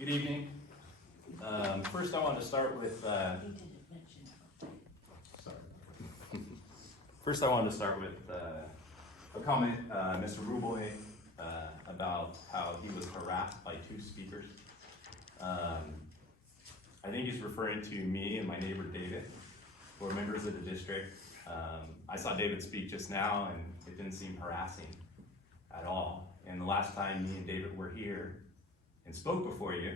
Good evening. First, I want to start with. First, I wanted to start with a comment Mr. Rubel made about how he was harassed by two speakers. I think he's referring to me and my neighbor David, who are members of the district. I saw David speak just now, and it didn't seem harassing at all. And the last time me and David were here and spoke before you,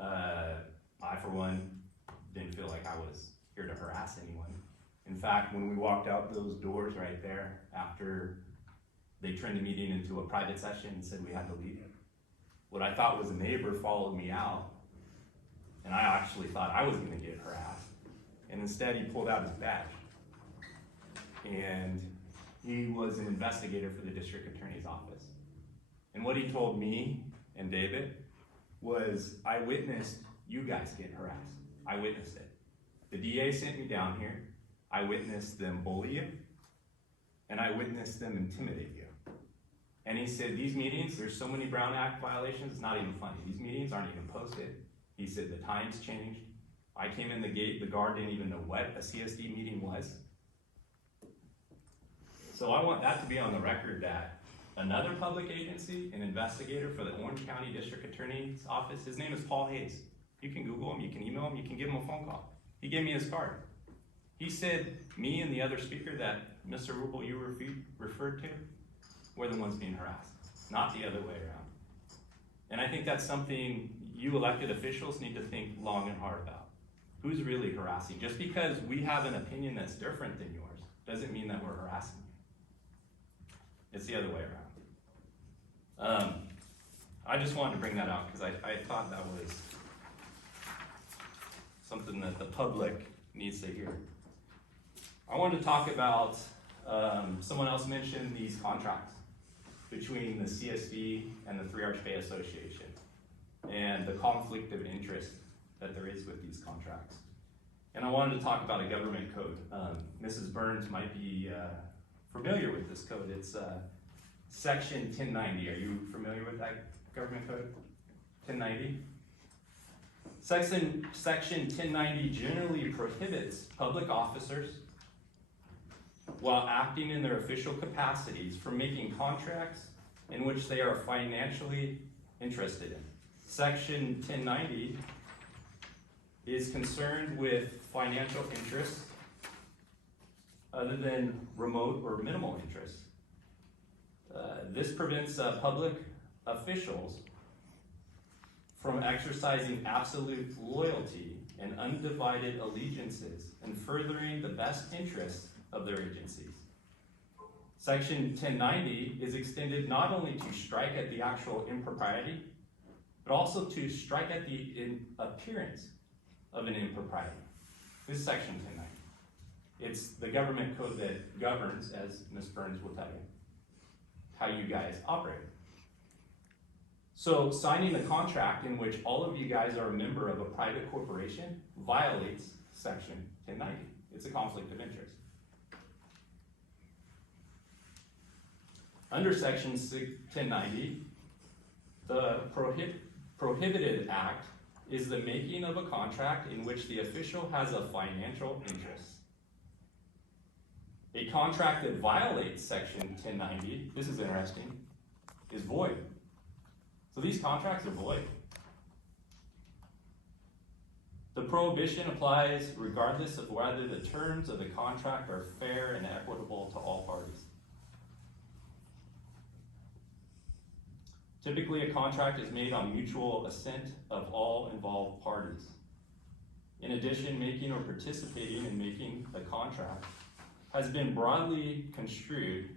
I, for one, didn't feel like I was here to harass anyone. In fact, when we walked out those doors right there, after they turned the meeting into a private session and said we had to leave, what I thought was a neighbor followed me out, and I actually thought I was gonna get harassed. And instead he pulled out his badge. And he was an investigator for the district attorney's office. And what he told me and David was, I witnessed you guys get harassed. I witnessed it. The DA sent me down here. I witnessed them bully you, and I witnessed them intimidate you. And he said, these meetings, there's so many Brown Act violations, it's not even funny. These meetings aren't even posted. He said, the times changed. I came in the gate, the guard didn't even know what a CSD meeting was. So I want that to be on the record that another public agency, an investigator for the Orange County District Attorney's Office, his name is Paul Hayes. You can Google him, you can email him, you can give him a phone call. He gave me his card. He said, me and the other speaker that Mr. Rubel you referred to, were the ones being harassed, not the other way around. And I think that's something you elected officials need to think long and hard about. Who's really harassing? Just because we have an opinion that's different than yours, doesn't mean that we're harassing you. It's the other way around. I just wanted to bring that out because I thought that was something that the public needs to hear. I wanted to talk about, someone else mentioned these contracts between the CSD and the Three Arch Bay Association and the conflict of interest that there is with these contracts. And I wanted to talk about a government code. Mrs. Burns might be familiar with this code. It's section 1090. Are you familiar with that government code? 1090? Section 1090 generally prohibits public officers, while acting in their official capacities, from making contracts in which they are financially interested in. Section 1090 is concerned with financial interests other than remote or minimal interests. This prevents public officials from exercising absolute loyalty and undivided allegiances and furthering the best interests of their agencies. Section 1090 is extended not only to strike at the actual impropriety, but also to strike at the appearance of an impropriety. This is section 1090. It's the government code that governs, as Ms. Burns will tell you, how you guys operate. So signing a contract in which all of you guys are a member of a private corporation violates section 1090. It's a conflict of interest. Under section 1090, the prohibited act is the making of a contract in which the official has a financial interest. A contract that violates section 1090, this is interesting, is void. So these contracts are void. The prohibition applies regardless of whether the terms of the contract are fair and equitable to all parties. Typically, a contract is made on mutual assent of all involved parties. In addition, making or participating in making the contract has been broadly construed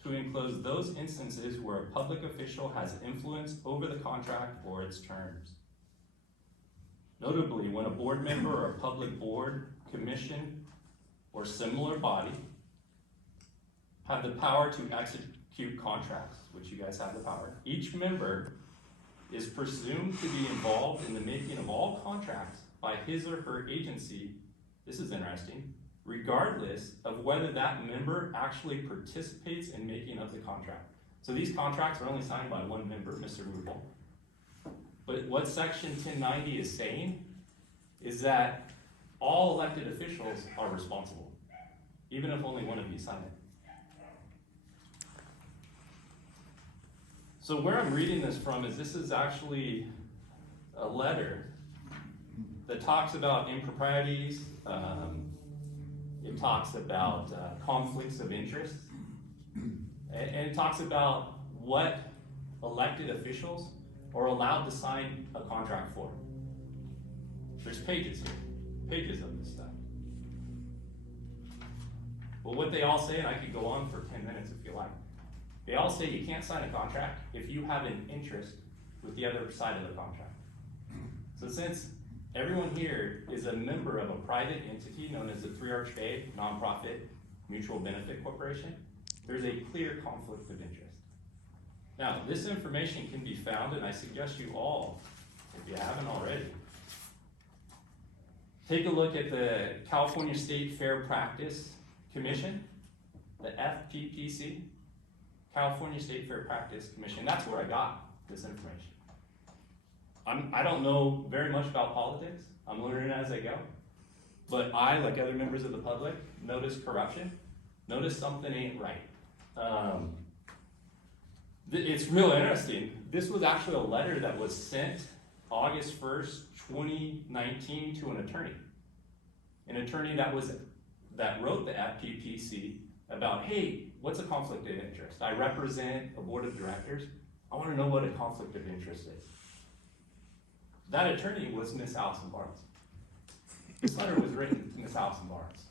to include those instances where a public official has influence over the contract or its terms. Notably, when a board member or a public board, commission, or similar body have the power to execute contracts, which you guys have the power, each member is presumed to be involved in the making of all contracts by his or her agency, this is interesting, regardless of whether that member actually participates in making of the contract. So these contracts are only signed by one member, Mr. Rubel. But But what section 1090 is saying is that all elected officials are responsible, even if only one of you sign it. So where I'm reading this from is this is actually a letter that talks about improprieties. It talks about conflicts of interest, and it talks about what elected officials are allowed to sign a contract for. There's pages here, pages of this stuff. Well, what they all say, and I could go on for 10 minutes if you like, they all say you can't sign a contract if you have an interest with the other side of the contract. So since everyone here is a member of a private entity known as the Three Arch Bay Nonprofit Mutual Benefit Corporation, there's a clear conflict of interest. Now, this information can be found, and I suggest you all, if you haven't already, take a look at the California State Fair Practice Commission, the FPPC, California State Fair Practice Commission. That's where I got this information. I don't know very much about politics. I'm learning as I go. But I, like other members of the public, notice corruption, notice something ain't right. It's real interesting. This was actually a letter that was sent August 1st, 2019 to an attorney that wrote the FPPC about, hey, what's a conflict of interest? I represent a board of directors. I want to know what a conflict of interest is. That attorney was Miss Allison Barnes. This letter was written to Miss Allison Barnes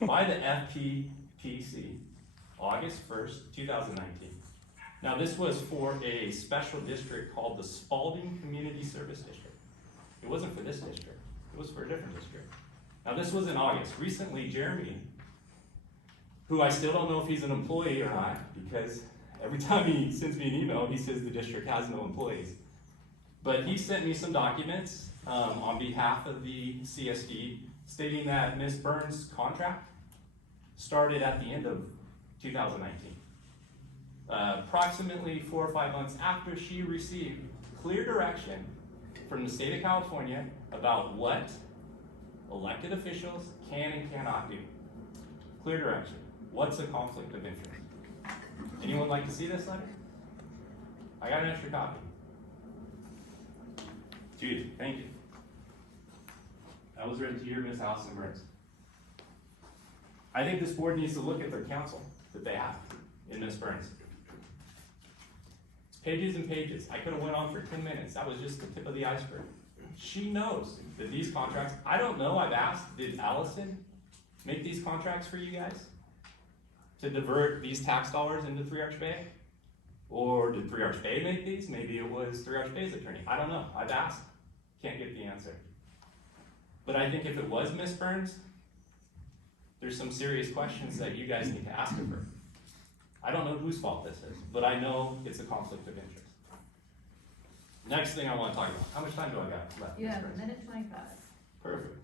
by the FPPC, August 1st, 2019. Now this was for a special district called the Spalding Community Service District. It wasn't for this district, it was for a different district. Now this was in August. Recently, Jeremy, who I still don't know if he's an employee or not, because every time he sends me an email, he says the district has no employees. But he sent me some documents on behalf of the CSD stating that Ms. Burns' contract started at the end of 2019. Approximately 4 or 5 months after she received clear direction from the state of California about what elected officials can and cannot do. Clear direction. What's a conflict of interest? Anyone like to see this letter? I got an extra copy. Judy, thank you. That was written to your Miss Allison Burns. I think this board needs to look at their counsel that they have in Miss Burns. It's pages and pages. I could have went on for 10 minutes. That was just the tip of the iceberg. She knows that these contracts, I don't know, I've asked, did Allison make these contracts for you guys? To divert these tax dollars into Three Arch Bay? Or did Three Arch Bay make these? Maybe it was Three Arch Bay's attorney. I don't know. I've asked. Can't get the answer. But I think if it was Miss Burns, there's some serious questions that you guys need to ask of her. I don't know whose fault this is, but I know it's a conflict of interest. Next thing I want to talk about. How much time do I got left? You have 1:25. Perfect.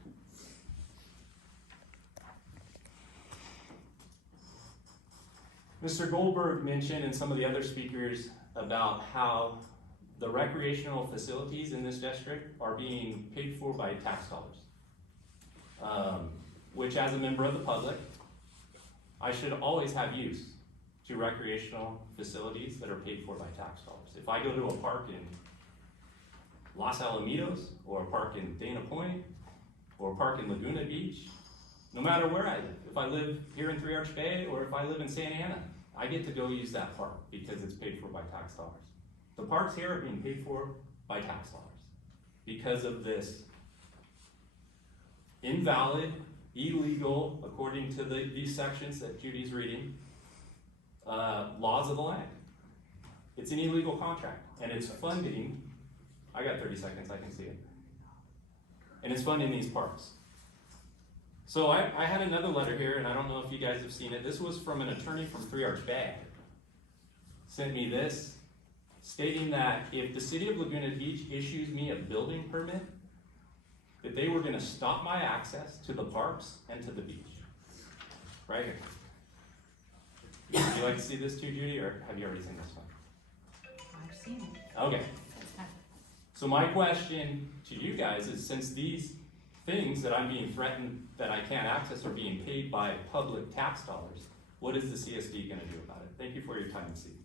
Mr. Goldberg mentioned, and some of the other speakers, about how the recreational facilities in this district are being paid for by tax dollars. Which, as a member of the public, I should always have use to recreational facilities that are paid for by tax dollars. If I go to a park in Los Alamitos, or a park in Dana Point, or a park in Laguna Beach, no matter where I live, if I live here in Three Arch Bay, or if I live in Santa Ana, I get to go use that park because it's paid for by tax dollars. The parks here are being paid for by tax dollars because of this invalid, illegal, according to these sections that Judy's reading, laws of the land. It's an illegal contract, and it's funding, I got 30 seconds, I can see it. And it's funding these parks. So I had another letter here, and I don't know if you guys have seen it. This was from an attorney from Three Arch Bay. Sent me this, stating that if the city of Laguna Beach issues me a building permit, that they were gonna stop my access to the parks and to the beach. Right here. Would you like to see this too, Judy, or have you already seen this one? I've seen it. Okay. So my question to you guys is, since these things that I'm being threatened that I can't access are being paid by public tax dollars, what is the CSD going to do about it? Thank you for your time this evening.